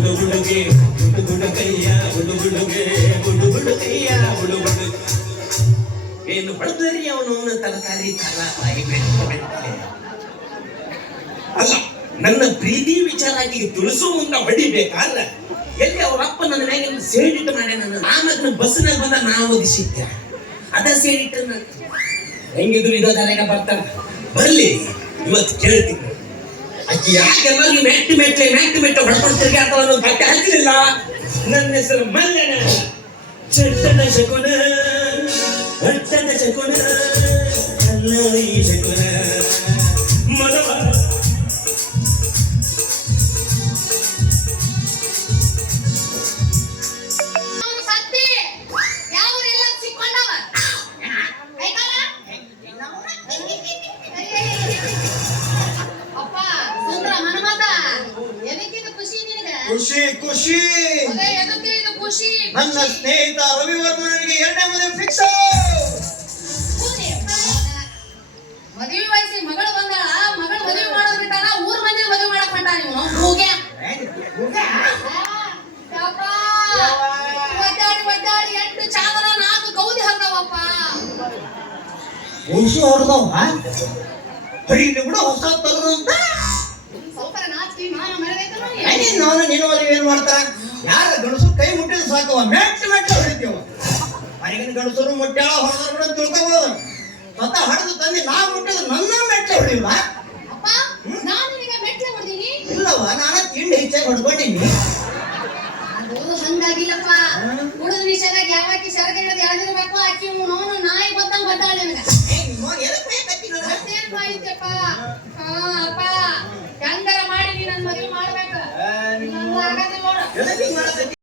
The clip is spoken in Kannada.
ಹುಡುಗುಡುಗೆ ಹುಡುಗುಡುಗಯ್ಯ ಹುಡುಗುಡುಗೆ ಹುಡುಗುಡುಗಯ್ಯ ಹುಡುಗುಡು ಏನು ಹೊಡೆದ್ರಿ ಅವನು ತರಕಾರಿ ತರ ಅಲ್ಲ ನನ್ನ ಪ್ರೀತಿ ವಿಚಾರ ಆಗಿ ತುಳಸು ಮುಂದೆ ಹೊಡಿಬೇಕಾದ್ರೆ ಎಲ್ಲಿ ಅವರಪ್ಪ ನನ್ನ ಮ್ಯಾಗ ಸೇಡಿಟ್ಟು ಮಾಡ್ಯ ನಾನು ಬಸ್ನಾಗ ಬಂದ ನಾ ಓದಿಸಿದ್ದೆ ಅದ ಸೇಡಿಟ್ಟು ಹೆಂಗಿದ್ರು ಇರೋದಾರೇನ ಬರ್ತಾರ ಬರ್ಲಿ ಇವತ್ತು ಕೇಳ್ತೀನಿ ಅಕ್ಕಿ ಯಾಕೆಲ್ಲರಿಗೂ ಮೆಟ್ಟು ಹೊಡ್ಕೊಂಡು ತಿರ್ಗಾಡ್ತಾವ ಅನ್ನೋದು ಬಗ್ಗೆ ಹಚ್ಚಲಿಲ್ಲ. ನನ್ನ ಹೆಸರು ಮಲ್ಲನ ಚಟ್ಟದ ಶಕುನ ಅಟ್ಟದ ಶಕುನ ಅಲ್ಲರಿ ಶಕುನ ಮನವ ಖುಷಿ ಖುಷಿ ನನ್ನ ಸ್ನೇಹಿತ ರವಿವರ್ಮನಿಗೆ 2ನೇ ಮದುವೆ ಫಿಕ್ಸ್. ಮದುವೆ ವಯಸ್ಸಿ ಮಗಳು ಬಂದಾಳ, ಮಗಳು ಮದುವೆ ಮಾಡೋದ್ ಬಿಟ್ಟಾನ, ಊರ್ ಮಂದಿ ಮದುವೆ ಮಾಡಕ್ ಹೊಂಟ ನೀವು ಒದ್ದಾಡಿ 8 ಚಾದರ 4 ಗೌದಿ ಹರ್ದವಪ್ಪ. ಹುಷಿ ಹೊಡೆದವ ಹೊಡಿಲಿ ಬಿಡ ಹೊಸ ತಗದು ಅಂತ ಸ್ವಲ್ಪ ನಾಚಿಕೆ ಮಾನ ಮರಗೈತ ನೀನು ಮದುವೆ ಏನ್ ಮಾಡ್ತಾರ? ಯಾರ ಗಣಸರು ಕೈ ಮುಟ್ಟಿದ್ರೆ ಸಾಕವ ಮೆಟ್ಟ ಹೊಡಿತೀವ. ಮನೆಗಿನ ಗಣಸರು ಮುಟ್ಟ್ಯಾಳ ಹೊಡೆದ್ರು ಕೂಡ ತಿಳ್ಕೋಬಹುದು. ಸ್ವತಃ ಹೊಡೆದು ತಂದು ನಾ ಮುಟ್ಟಿದ್ರೆ ನನ್ನ ಮೆಟ್ಟ ಹೊಡಿಲ್ವ? ಅಪ್ಪ ನಾನು ನಿನಗೆ ಮೆಟ್ಲೆ ಹೊಡೆದೀನಿ? ಇಲ್ಲವ ನಾನು ತಿಂಡಿ ಹೆಚ್ಚಾಗಿ ಹೊಡ್ಕೊಂಡಿನಿ. ಅದು ಹಂಗಾಗಿಲ್ಲಪ್ಪ. ಉಳಿದ ವಿಷಯದಾಗ ಯಾವಾಕಿ ಸರಗ ಹಿಡಿದು ಎಳ್ದಿರ್ಬೇಕು, ಆಕಿ ನೋನು ನಾಯಿ ಗೊತ್ತಂಗ್ ಗೊತ್ತಾಳ ನಿನಗ. ಮತ್ತೇನ್ ಮಾಹಿತಿಯಪ್ಪ? ಅಪ್ಪ ಹೆಂಗಾರ ಮಾಡಿ ನೀ ನನ್ ಮದುವೆ ಮಾಡ್ಬೇಕು. ಆಗತ್ತೆ ನೋಡು.